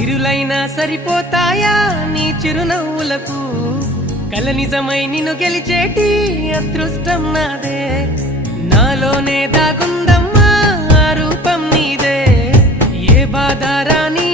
సిరులైనా సరిపోతాయా నీ చిరునవ్వులకు కల నిజమై నిన్ను గెలిచేటి అదృష్టం నాదే నాలోనే దాగుందమ్మా ఆ రూపం నీదే ఏ బాధ రాని